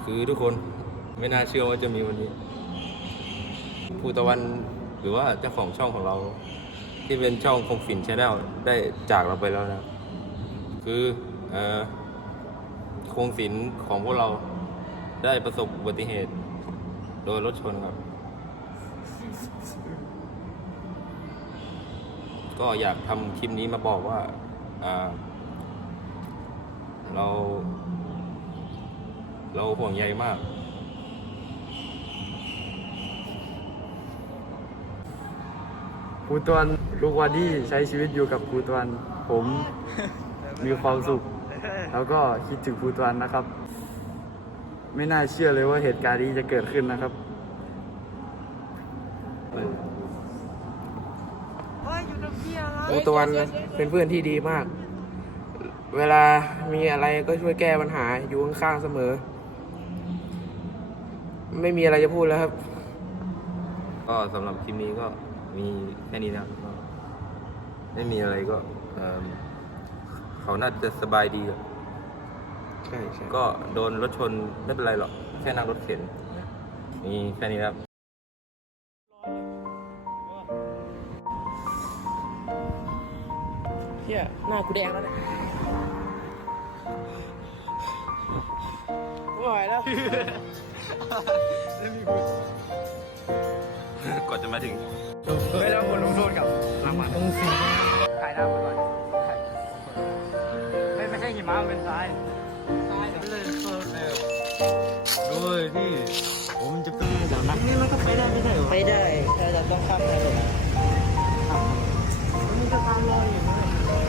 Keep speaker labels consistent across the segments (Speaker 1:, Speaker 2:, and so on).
Speaker 1: คือทุกคนไม่น่าเชื่อว่าจะมีวันนี้ภูตะวันหรือว่าเจ้าของช่องของเรา ที่เป็นช่องคงฝิ่นชาแนลได้จากเราไปแล้วนะคือคงศิลป์ของพวกเราได้ประสบอุบัติเหตุโดยรถชนครับ ก็อยากทำคลิปนี้มาบอกว่าเราห่วงใยมาก
Speaker 2: ครูตวนทุกวันที่ใช้ชีวิตอยู่กับครูตวนผมมีความสุข แล้วก็คิดถึงครูตวนนะครับ ไม่น่าเชื่อเลยว่าเหตุการณ์นี้จะเกิดขึ้นนะครับ
Speaker 3: ครูตะวันเป็นเพื่อนที่ดีมาก เวลามีอะไรก็ช่วยแก้ปัญหาอยู่ข้างๆเสมอ ไม่มีอะไรจะพูดแล้วครับ
Speaker 1: ก็สำหรับคลิปนี้ก็มีแค่นี้นะครับก็ไม่มีอะไรก็เขาน่าจะสบายดีอะ
Speaker 3: ใช่ใช่
Speaker 1: ก็โดนรถชนไม่เป็นไรหรอกแค่นั่งรถเข็นมีแค่นี้ครับ
Speaker 3: เฮียหน้ากูแดงแล้วเนี่ยไม่ไหวแล้ว
Speaker 1: ก่อนจะมาถึง
Speaker 2: ไม่แล้วคนลงโทษกับรางวัลต้องสีขายหน้าคนก่อนไม่ใช่หิมะมันเป็นทรายไม่เลยโทษเลยด้วยที่ผมจะเป็นจากนักนี่มันก็ไปได้ไม่ใช่หรอไปได้แต่เราต้องข้ามถนนมันจะตามรอยอยู่นะ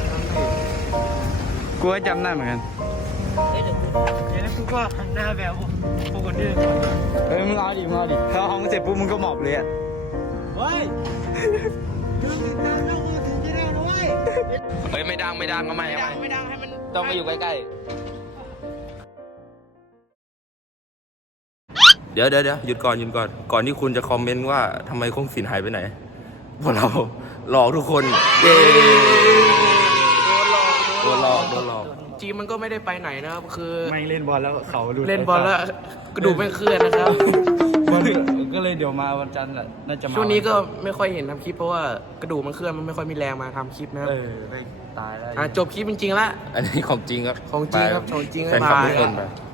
Speaker 2: กูก็จำได้เหมือนกันเดี๋ยวกูก็หันหน้าแบบพวกคนนี้มึงเอาดิถ้าห้องเสร็จปุ๊บมึงก็หมอบเลยอ่ะเฮ้ย
Speaker 3: ไม่ดังก็ไม่ดังให้มันต้องไปอยู่ใกล้
Speaker 1: ๆเดี๋ยวหยุดก่อนก่อนที่คุณจะคอมเมนต์ว่าทำไมคงสินหายไปไหนพวกเราหลอกทุกคนเย้โดนหลอก
Speaker 3: จีมันก็ไม่ได้ไปไหนนะครับคือ
Speaker 2: ไม่เล่นบอลแล้วเขาหลุด
Speaker 3: เล่นบอลแล้วกระดูกไม่เคลื่อนนะครับ
Speaker 2: ก็เลยเดี๋ยวมาวันจันทร์แหละน่าจะมา
Speaker 3: ช่วงนี้ก็ไม่ค่อยเห็นทำคลิปเพราะว่ากระดูกมันเคลื่อนมันไม่ค่อยมีแรงมาทำคลิปนะครับ
Speaker 2: ไม่ตายแล้ว
Speaker 3: จบคลิปจริงๆละ
Speaker 1: อันนี้ของจริงครับ
Speaker 3: ของจริงครับของจริง
Speaker 1: แฟนคลับทุกคนไป